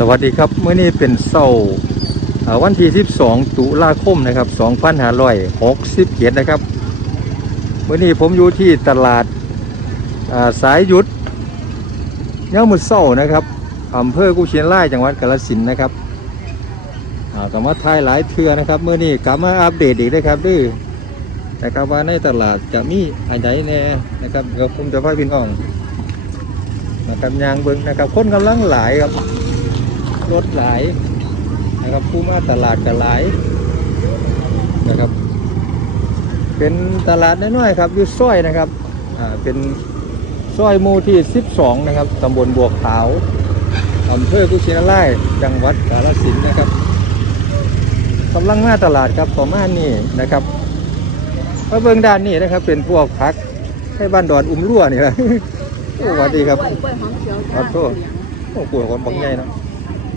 สวัสดีครับเมื่อนี้เป็นเสาร์วันที่ 12 ตุลาคมนะครับ2567นะครับเมื่อนี้ผมอยู่ที่ตลาดาสายหยุดเย้ามือเสาร์นะครับอำเภอกุเชียนไล่จังหวัดกาฬสินธุ์นะครับกลับมาทายหลายเทือนะครับเมื่อนี้กลับมาอัปเดตอีกนะครับดื้อนะครับว่าในตลาดจะมีอะไรแน่นะครับเดี๋ยวผมจะพาพี่น้องนะครับยางเบิ้งนะครับคนกำลังหลายครับ รถหลายนะครับผู้มาตลาดก็หลายนะครับ เป็นตลาดน้อยๆครับอยู่ซอยนะครับอ่าเป็นซอยหมู่ที่ 12 นะครับตำบลบัวขาวอำเภอกุชินารายจังหวัดกาฬสินธุ์นะครับกำลังมาตลาดครับประมาณนี้นะครับพระเบิงด้านนี้นะครับ เป็นพวกพักให้บ้านดอนอุ้มรั่วนี่แหละโอ้สวัสดีครับกล้วยหอมเขียวขอโทษโอ้ปวดคนบักใหญ่เนาะ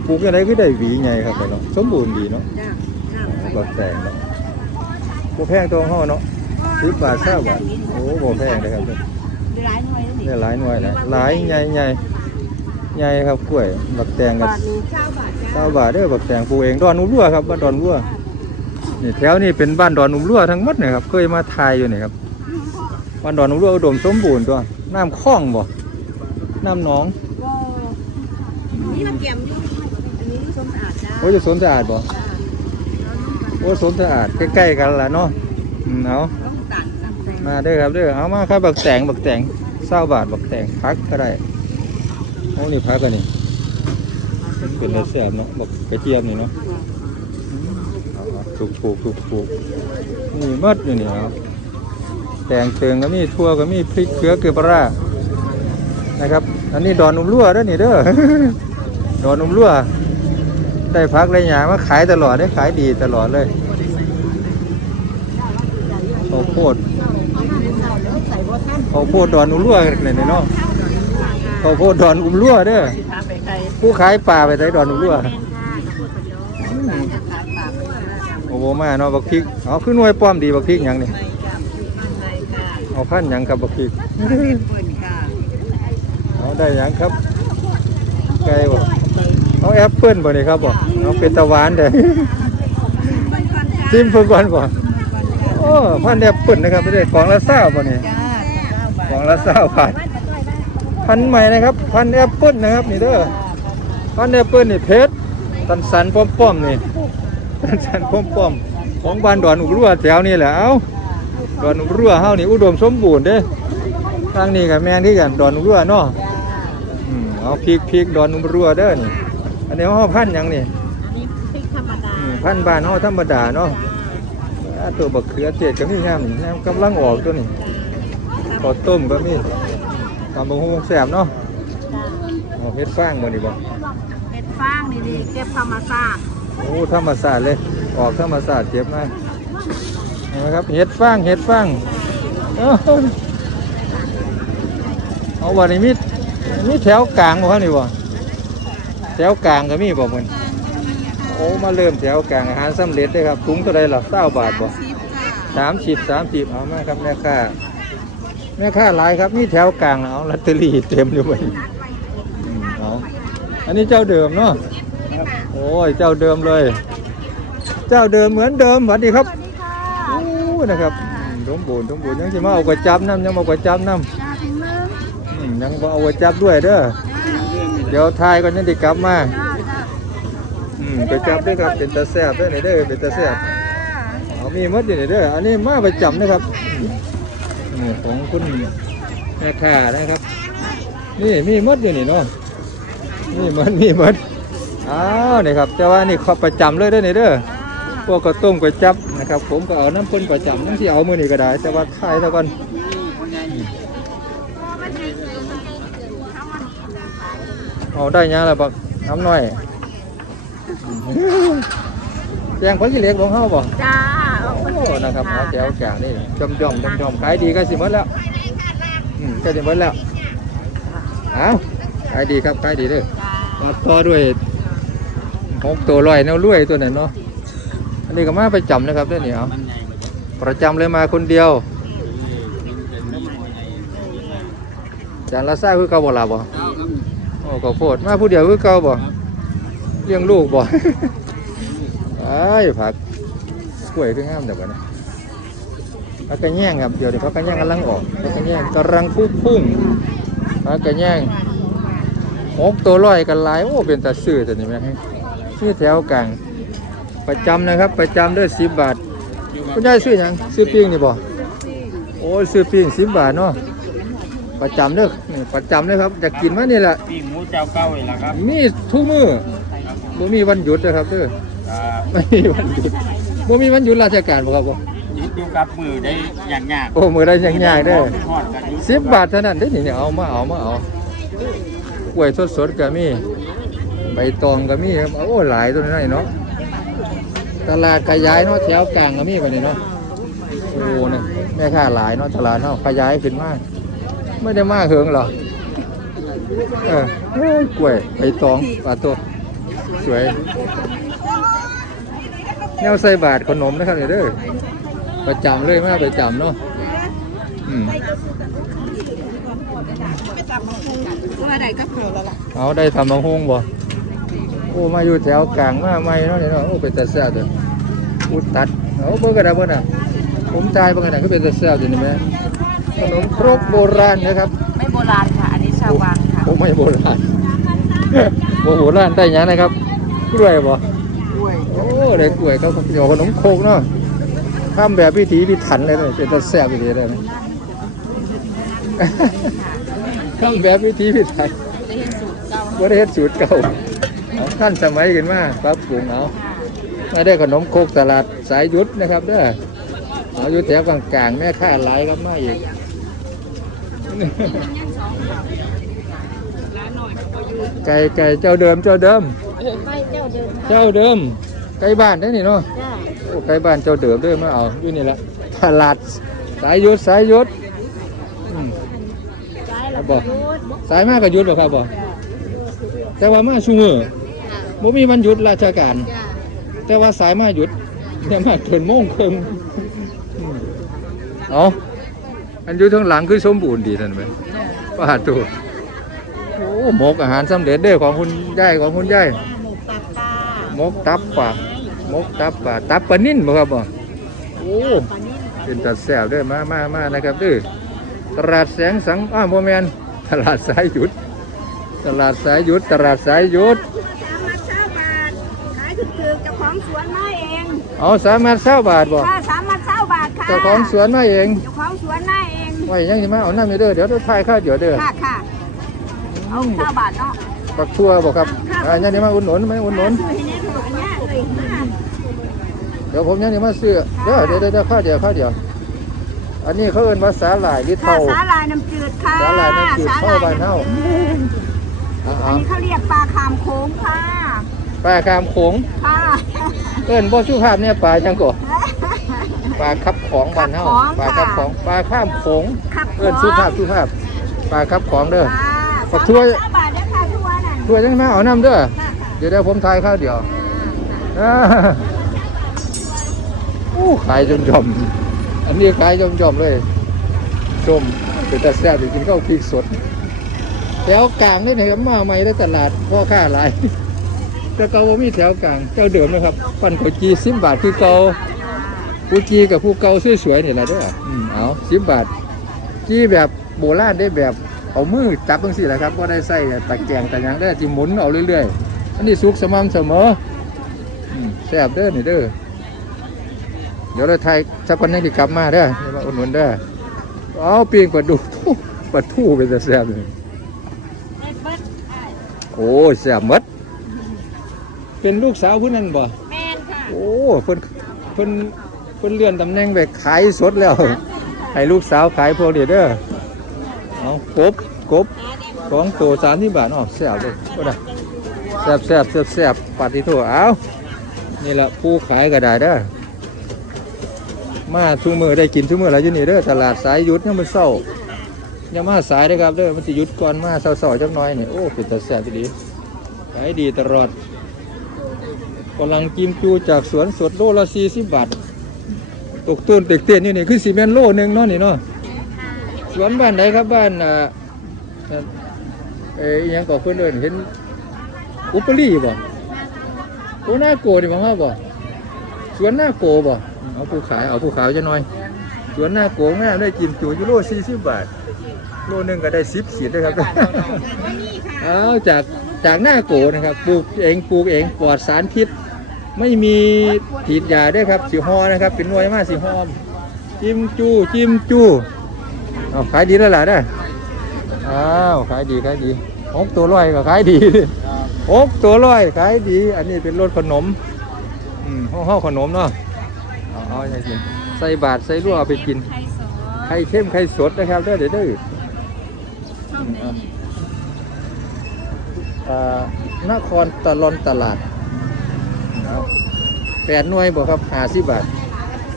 ปลูกยังไงก็ได้หวีใหญ่ครับไปเนาะสมบูรณ์ดีเนาะจ้าจ้าบักแตงเนาะบ่แพงตัวห้อเนาะสิบบาทเก้าบาทโอ้บ่แพงเลยครับได้หลายหน่วยแล้วนี่ได้หลายหน่วยนะหลายใหญ่ใหญ่ใหญ่ครับกล้วยบักแตงกับบาทนี้เก้าบาทจ้าเก้าบาทเด้อบักแตงปลูกเองดอนอุ้มรั่วครับบ้านดอนรั่วนี่แถวนี้เป็นบ้านดอนอุ้มรั่วทั้งหมดเนี่ยครับเคยมาทายอยู่นี่ครับบ้านดอนอุ้มรั่วอุดมสมบูรณ์ตัวน้ำคลองบ่น้ำหนองก็นี่มันเกี่ยมอยู่ อันนี้ส้มสะอาดจ้าโอ้ยจะสวนสะอาดบ่จ้าโอ้สวนสะอาดใกล้ๆกันละเนาะอืมเอาต้องตัดตัดแต่งมาเด้อครับเด้อเอามาครับบักแตงบักแตงเศร้าบาทบักแตงพักก็ได้โอ้นี่พักกันนี่เป็นเนื้อแซ่บเนาะบักกระเจี๊ยบนี่เนาะอืมเอาๆถูกถูกถูกถูกนี่หมดอยู่นี่เอาแตงเตืองก็มีทั่วก็มีพริกเกลือเกลือปลาร้านะครับ อันนี้ดอนนุ่มรั่วเด้อนี่เด้อ ดอนนุ่มรั่ว ได้พักได้หยามาขายตลอดได้ขายดีตลอดเลยข้าวโพดข้าวโพดดอนอุ้มรั่วกันเลยเนาะข้าวโพดดอนอุ้มรั่วเด้อผู้ขายปลาไปไสดอนอุ้มรั่วโยชน์ขายปากโอ้โหมาเนาะบักพริกเอาขึ้นหน่วยป้อมดีบักพริกหยังนี่ไปจ้าไปค่ะเอาพันหยังกับบักพริกเปิ้นค่ะเอาได้ยังครับไก่บ่ เอาแอปเปิ้ลบ่นี่ครับบ่เอาเป็นตะวานเด้อซิมเพิ่งก่อนบ่โอ้พันแอปเปิ้ลนะครับไม่ได้ของละ20บ่นี่จ้าเก้าบาทของละ20บาทพันใหม่นะครับ พันแอปเปิ้ลนะครับนี่เด้อพันแอปเปิ้ลนี่เพชรตันสันป้อมๆนี่สันป้อมป้อมๆของบ้านดอนอุรั่วแถวนี้แหละเอ้าดอนอุรั่วเฮานี่อุดมสมบูรณ์เด้ทางนี้กับแม่นคือกันดอนอุรั่วเนาะอืมเอาพริกพริกดอนอุรั่วเด้อนี่ อันนี้เฮาพันธุ์หยังนี่อันนี้พริกธรรมดาอืมพันธุ์บ้านเฮาธรรมดาเนาะอ่าตัวบักเขือเทศก็มีงามนี่งามกำลังออกตัวนี้ข้าวต้มก็มีตำบักหุ่งแซ่บเนาะเอาเฮ็ดฟางบ่นี่บ่เห็ดฟางนี่ดีเก็บธรรมชาติโอ้ธรรมศาสตร์เลยออกธรรมศาสตร์เจ็บมากเห็นไหมครับเห็ดฟางเห็ดฟางเอ้าเอาวันนี้มีมีแถวกลางบ่ครับนี่บ่แถ วกลางก็มีบ่เหมือนโอ้มาเริ่มแถวกลางอาหารสำเร็จเลยครับถุงเท่าไรล่ะเก้าบาทบ่สามสิบสามสิบเอามาครับแม่ค้าแม่ค้าหลายครับมีแถวกลางเอาลอตเตอรี่เต็มอยู่บ่นี่อืมเอาอันนี้เจ้าเดิมเนาะโอ้ยเจ้าเดิมเลย เจ้าเดิมเหมือนเดิมสวัสดีครับโอ้นะครับอืมสมบูรณ์สมบูรณ์ยังจะมาเอากระจับน้ำยังมาเอากระจับน้ำอืมยังมาเอากระจับด้วยเด้อ เดี๋ยวทายก่อนยังได้กลับมาอืมกระจับด้วยครับเป็นตาแซ่บด้วยนี่เด้อเป็นตาแซ่บเอามีหมดอยู่นี่เด้ออันนี้มาประจำนะครับอืมนี่ของคุณแม่ค้านะครับ นี่มีหมดอยู่นี่เนาะมีหมดมีหมดอ้าวนี่ครับแต่ว่านี่เขาประจำเลยเด้อนี่เด้อพวกกระต้มกระจับนะครับ ผมก็เอาน้ำพ่นประจำน้ำที่เอามือนี่ก็ได้แต่ว่าขายเท่ากัน เอาได้ยังแล้วบักน้ำน้อยแจงผลกิเลสของเขาบ่จ้าโอ้นะครับเอาแจวแกงนี่จอมจอมจอมจอมขายดีก็สิหมดแล้วอืมก็สิหมดแล้วเอาขายดีครับขายดีเด้อต่อด้วยหกตัวลอยแนวรวยตัวนั้นเนาะอันนี้ก็มาประจำนะครับเรื่องนี้เอาประจำเลยมาคนเดียวจานละซ่าคือเก่าบ่ล่ะบ่ โอ้ก็โพดมาผู้เดียวคือเก่าบ่เลี้ยงลูกบ่ไอ้ยผักกล้วยคืองามแต่บ่เนี่ยผักกระแยงครับ เดี๋ยวเดี๋ยวผักกระแยงกำลังออกผักกระแยงกำลังพุ่งพุ่งผักกระแยงหกตัวร้อยกันหลาย โอ้เป็นตาซื้อแต่นี่แม่นี่แถวกลางประจำนะครับ ประจำเด้วยสิบบาทคุณยายซื้อหยังซื้อปิ้งนี่บ่โอ้ยซื้อปิ้งสิบบาทเนาะ ประจำเด้อนี่ประจำเลยครับอยากกินมานี่แหละปีหมูเจ้าเก่าเลยล่ะครับมีทุกมือบ่มีวันหยุดนะครับเด้อครับไม่มีวันหยุดบ่มีวันหยุดราชการบ่ครับผมยึดอยู่กับมือได้อย่างยากโอ้มือได้ยังยากเด้อทอดกันอยู่สิบบาทเท่านั้นเด้อนี่เอามาเอามาเอากล้วยสดๆก็มีใบตองก็มีครับโอ้หลายตัวนี้เนาะตลาดขยายเนาะแถวกลางก็มีไปนี่เนาะโอ้นี่แม่ค้าหลายเนาะตลาดเนาะขยายขึ้นมา ไม่ได้มาเหิงหรอกเออโอ้ยกล้วยใบตองปลาตัวสวยแนวใส่บาทขนมนะครับเด้อประจำเลยมากประจำเนาะอืมตัวใดก็เผื่อแล้วล่ะเอาได้ทำมังฮงบ่โอ้มาอยู่แถวกลางมาใหม่เนาะเนี่ยเนาะโอ้เป็นตาแซ่บเด้ออุดตัดเอาเบิ่งกันได้เบิ่งน่ะผมจ่ายเบิ่งกันได้ก็เป็นตาแซ่บอยู่นี่แม่ ขนมครกโบราณนะครับ ไม่โบราณค่ะ อันนี้ชาววังค่ะโอ้ไม่โบราณบ่โบราณได้หยังนะครับ กล้วยบ่ด้วยโอ้ได้กล้วยเขาเดี๋ยวขนมโคกเนาะทำแบบพิถีพิถันเลยเนี่ยเป็นตาแซ่บอีหลีเลยนะทำแบบพิถีพิถันได้เห็นสูตรเก่าบ่ได้เฮ็ดสูตรเก่าเอาขั้นสมัยขึ้นมาปรับปรุงเอามาได้ขนมโคกตลาดสายยุทธนะครับเด้อเอาอยู่แถวกลางๆแม่ค้าหลายครับมาอีก ไก่ไก่เจ้าเดิมเจ้าเดิมไม่เจ้าเดิมเจ้าเดิม ไก่บ้านได้อนี่เนาะจ้าโอ้ไก่บ้านเจ้าเดิมเด้อมาเอาอยู่นี่แหละตลาดสายยุทธสายยุทธอืมซ้ายละบ่ยุดสายมากกับยุทธบ่ครับบ่แต่ว่ามาชูมือบ่มีวันหยุดราชการ จ้าแต่ว่าสายมาหยุดแต่มาเกินโมงครึ่งอืมเอา อันอยู่ทางหลังคือสมบูรณ์ดีนั่นไหมป้าตัวโอ้หมกอาหารสำเร็จเด้อของคุณยายของคุณยายหมูปากกาหมกตับป่าหมกตับป่าตับปลานิ่นบ่ครับบ่โอ้ปลานิ่มเป็นตัดแซวเด้อมามามานะครับเด้อตลาดแสงสังอ้าวโมแมนตลาดสายหยุด ตลาดสายหยุด ตลาดสายหยุดสามารถเช้าบาทขายถึกๆเจ้าของสวนมาเอง เอาสามารถเศร้าบาทบ่ค่ะสาม ค่ะเจ้าของสวนมาเองเจ้าของสวนมาเองไว้ยังสิมาเอาน้ำนี่เด้อเดี๋ยวเราถ่ายข้าวเดี๋ยวเด้อค่ะค่ะเอาเช้าบาทเนาะปักทั่วบ่ครับอ่ายังนี่มาอุ่นหนุนไหมอุ่นหนุนซื้อให้แน่ถูกอันเนี้ยเลยมาเดี๋ยวผมยังนี่มาซื้อเด้อเดี๋ยวเดี๋ยวเดี๋ยวข้าวเดียวข้าวเดียว อันนี้เขาเอิ้นว่าสาหร่ายหรือค่ะเท่าสาลายน้ำจืดค่ะสาหร่ายน้ำจืดสเข้าบ้านเฮาน้ำจืดอ่าอันนี้เขาเรียกปลาคามโค้งค่ะปลาคามโขงค่ะเอิ้นบ่สุภาพเนี่ยปลาจังก่อ ปลาคับของบ้านเฮาปลาคับของปลาข้ามโขงขับเอิ้นสุภาพสุภาพปลาคับของเด้อค่ะปักถ้วยสามสิบเก้าบาทเด้อค่ะทั่วน่ะช่วยจังมาเอาน้ำเด้อค่ะค่ะเดี๋ยวเดี๋ยวผมถ่ายข้าวเดียวอ่าโอ้ขายจมจมๆอันนี้ขายจมจมๆเลยชมเป็นแต่แซ่บอยู่กินข้าวพริกสดแถวกลางได้ไหนครับมาใหม่ได้ตลาดพ่อค้าหลายแต่เก่าบ่มีแถวกลางเจ้าเดิมนะครับ ปั่นข้าวจีสิบบาทคือเก่า ผู้จีกับผู้เก่าสวยๆนี่แหละเด้ออืมเอาสิบบาทจีแบบโบราณได้แบบเอามือจับตรงสี่แหละครับว่าได้ใส่ตะแกรงแต่ยังได้ที่หมุนเอาเรื่อยๆ อันนี้สุกสม่ำเสมออืมแซ่บเด้อนี่เด้อเดี๋ยวเราไทยสักวันหนึงที่กลับมาเด้อเดี๋ยวมาอุดหนุนเด้อเอาปีงปลาดูปลาทูเป็นแต่แซ่บเลยโอ้ยแซ่บหมดเป็นลูกสาวผู้นั้นบ่แมนค่ะ โอ้เพิ่นเพิ่น เพิ่นเลื่อนตำแหน่งไปขายสดแล้วให้ลูกสาวขายพวกเดียวเด้อเอากบกบสองตัวสามที่บาทอ๋อแซ่บเลยก็ได้แซ่บแซ่บแซ่บแซ่บปาติโถเอานี่ละผู้ขายก็ได้เด้อมาทุกมือได้กินทุกมือแล้วอยู่นี่เด้อตลาดสายหยุดเนี่ยมันเศร้าอย่ามาสายเด้อครับเด้อมันจะหยุดก่อนมาเศร้าๆจักหน่อยนี่โอ้เป็นตาแซ่บดีขายดีตลอดกำลังกิมจูจากสวนสดโลละสี่สิบบาท ตกต้นเต็กเต้นนี่นี่คือสีเมนโลหนึ่งเนาะนี่เนาะสวนบ้านไหนครับบ้านอ่าเอ่อเอ้ยอิหยังก่อเพื่อนเอินเห็นอุปลีบ่โอ้หน้าโกดิบ่มาบ่สวนหน้าโกบ่เอาผู้ขายเอาผู้ขายจะหน่อยสวนหน้าโกงามได้กินจูยูโร40บาทโลหนึงก็ได้10ขีดด้วยครับเอาจากจากหน้าโกนะครับปลูกเองปลูกเองปลอดสารพิษ ไม่มีฉีดยาด้วยครับสีหอนะครับ เป็นหน่วยมากสีหอมจิ้มจูจิ้มจูเอาขายดีแล้วล่ะได้ออ้าวขายดีขายดีหกตัวร้อยก็ขายดีหกตัวร้อยขายดี อันนี้เป็นรถขนมอืมห้องห้องขนมเนาะเอาเอาใส่กินใส่บาทใส่ลวกเอาไปกินไข่สดไข่เข้มไข่สดนะครับเด้อเดี๋ยวเด้อชอบไหนเนี่ยอ่านครตะลอนตลาด เอาแปดหน่วยบอกครับหาสิบบาท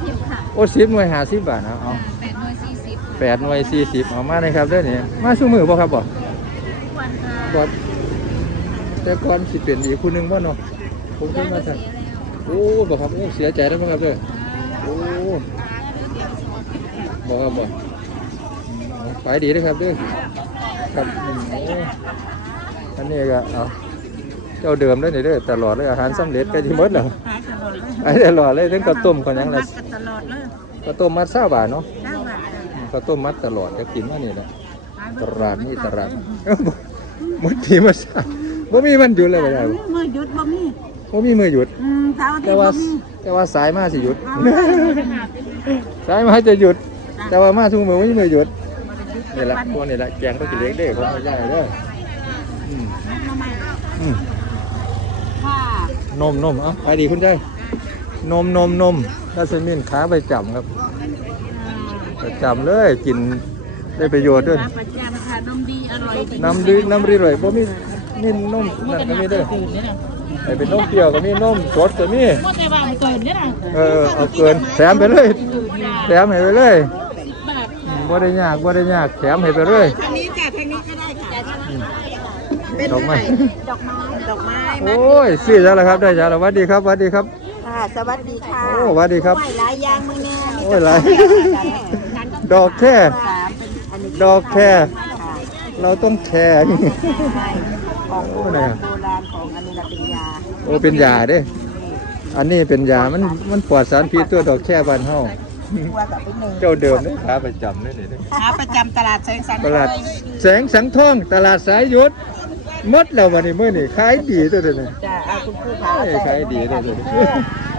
สิบค่ะโอ้สิบหน่วยหาสิบบาทเอาเอาแปดหน่วยสี่สิบแปดหน่วยสี่สิบเอามาเลยครับเด้อนี่มาสู้มือบ่ครับบ่ทุกวันค่ะก่อนแต่ก่อนสิเป็นอีกคู่หนึงบ่เนาะผมย้าเพิ่ยงก็มาเสีทำยแล้วโอ้บ่ครับโอ้เสียใจแล้วบ่ครับเด้อโอ้บ่ครับบ่อืมไปดีเด้อครับเด้อครับอืมโอ้อันนี้ก็เอา เจ้าเดิมเด้อนี่เด้อตลอดเลยอาหารสำเร็จก็สิหมดแล้วขายตลอดเลยไอ้ตลอดเลยทั้งข้าวต้มข้าวหยังมัละดกันตลอดเลยข้าวต้มมัดซาบาทเนาะเก้าบาทอืมข้าวต้มมัดตลอดก็กินมานี่แหละตลาดนี่ตลาดเอ้าบ่หมดทีมาซาบ่มีมันหยุดเลยบ่ได้บ่มือหยุดบ่มีบ่มีมือหยุด อืมเท้าที่แต่ว่าบ่มีแต่ว่าสายมาสิหยุด สายมาจะหยุด แต่ว่ามาทุกมือไม่มีมือหยุดนี่แหละพวกนี่แหละแกงก็กินเล็กเด้อของไม่ใหญ่เด้ออืม อืมค่ะ นมนมเอ้าไปดีคุณใจนมนมนมดัชมินขาไปจับครับไปจับเลยกินได้ประโยชน์ด้วย ประจำค่ะนมดีอร่อยดีน้ำดีน้ำดีเลยบ่มีนี่นมนั่นก็มีเด้อไอ้เป็นนมเปรี้ยวก็มีนมสดก็มีว่าแต่ว่ามันเกินเนี่ยนะเออเอาเกินแถมไปเลยแถมให้ไปเลยบาทอืมบ่ได้ยากบ่ได้ยากแถมให้ไปเลยทางนี้จ้ะทางนี้ก็ได้ค่ะดอกไม้ดอกไม้ดอกไม้ โอ้ยซื้อแล้วละครับได้จ้าแล้วสวัสดีครับสวัสดีครับ ค่ะสวัสดีค่ะโอ้สวัสดีครับไหวหลายอย่างมือแน่โอ้ยหลาย ดอกแค่ สามเป็นอันนี้ดอกแค่ ค่ะเราต้องแค่นี่ใช่ของโบโอ้ไหนราณอะ โบราณของอันนี้ละเป็นยาโอ้เป็นยาเด้ อันนี้เป็นยามันมันปลอดสารพิษตัวดอกแค่บ้านเฮาตัวกับเป็นหนึ่งเจ้าเดิมเด้ขาประจำเด้นี่เด้ขาประจำตลาดแสงสันตลาดแสงสังทองตลาดสายหยุด หมดแล้ววันนี้มื้อนี้ขายดีตัวเด้อนี่จ้ะเอาคุณครูขาเอ้ยขายดีตัวเด้อ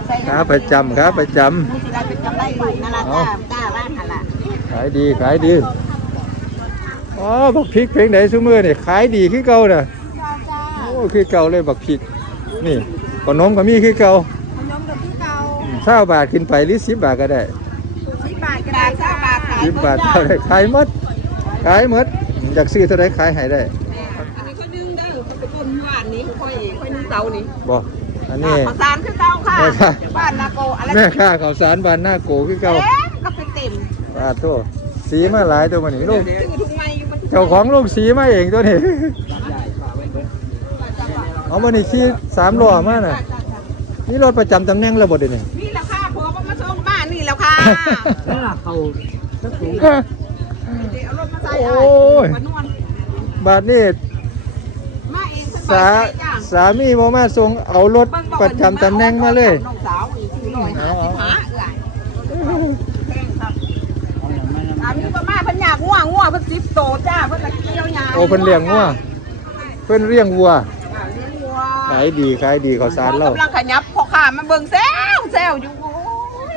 ใส่ขาประจำขาประจำนี่สิได้เป็นกำไรลูกนั่นละจ้าจ้าว่างหั่นล่ะขายดีขายดี อ๋อ บักพริกเพลงไหนซุมือนี่ขายดีคือเก่าน่ะจ้าจ้าโอ้คือเก่าเลยบักพริก นี่ขนมก็มีคือเก่าขนมกับพี่เก่าเช้าบาทขึ้นไปหรือสิบบาทก็ได้สิบบาทก็ได้เก้าบาทขายสิบบาทก็ได้ขายหมด ขายหมด อยากซื้อเท่าไรขายให้ได้านี่บอกอันนี้ ข้าวสารคือเตาค่ะแม่ค่ะบ้านนาโกอะไรแม่ค้าข้าวสารบานหน้าโกคือเก่าเต็มก็เป็นเต็มปาโทสีมาหลายตัวมันนี่ลูกซื้อถุงไม้อยู่บนเจ้าของลูกสีมาเองตัวนี้เอามานี่ขี่สามล้อมาน่ะนี่รถประจำตำแหน่งระบบเดี๋ยวนี้ นี่แหละค่ะผัวก็มาส่งบ้านนี่แล้วค่ะนี่ล่ะเขาสักสูงเดี๋ยวเอารถมาใส่โอ้ย มานวลบาทนี่มาเองเพิ่นสาไปจ้ะ สามีโมมาส่งเอารถประจำตำแหน่งมาเลยน้องสาวอีกสี่ร้อยห้าสิบห้าเอื่อยแพงครับอันนี้ประมาณเพันอยากง่วงง่วงเพิ่นสิบโตจ้าเพิ่นตะเกียวยาโอ้เพิ่นเลี้ยงวัวเพิ่นเลี้ยงวัวอ่าเลี้ยงวัวขายดีขายดีข้าวสารเรากำลังขยับพอขามาเบิ่งแซวแซวอยู่โอ้ย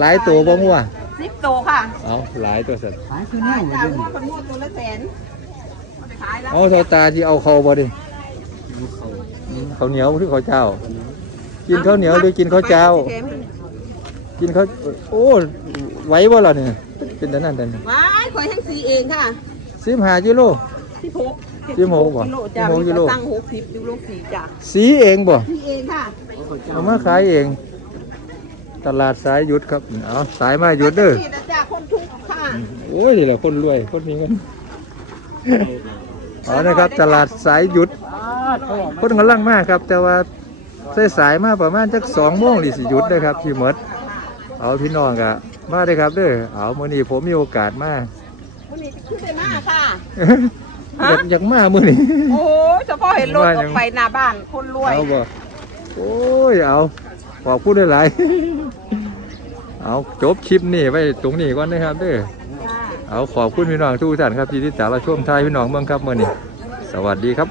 หลายตัวบ่งัวสิบโตค่ะ เอาหลายตัวสัตว์ขายคือแน่จ้างัวคนงัวตัวละแสนเอาไปขายแล้วเอาเท่าตาที่เอาเขาบ่ดิอืม ข้าวเหนียวหรือข้าวเจ้า กินข้าวเหนียวหรือกินข้าวเจ้า กินข้าวโอ้ไหวบ่ล่ะเนี่ยเป็นแต่นั้นแต่นี้ว้ายข่อยทั้งสีเองค่ะสิบห้ากิโลสิบหกสิบหกบ่กิโลจ้าสิบหกกิโลตั้งหกสิบกิโลสี่จ้าสีเองบ่สีเองค่ะเอามาขายเอง ตลาดสายหยุดครับเอาสายมาหยุดเด้อนี่นะจ้าคนทุกข์ค่ะโอ้ยนี่แหละคนรวยคนมีเงินอ๋อนะครับตลาดสายหยุด คนกำลังมากครับ แต่ว่าสายสายๆมาประมาณจักสองโมงดิสิหยุดได้ครับพี่หมด เอาพี่น้องกะมาได้ครับเด้อเอามื่อนี้ผมมีโอกาสมาวันนี้ขึ้นได้มากค่ะอยากอยากมามื่อนี้โอ้โหเฉพาะเห็นรถว่าอยัองกไปหน้าบ้านคนรวยเอาบ่โอ้ยเอาขอบคุณหลายๆเอาจบคลิปนี่ไว้ตรงนี้ก่อนนะครับเด้อเอาขอบคุณพี่น้องทุกท่านครับที่ติดตามรับชมทายพี่น้องเมืองครับเมื่อนี้สวัสดีครับ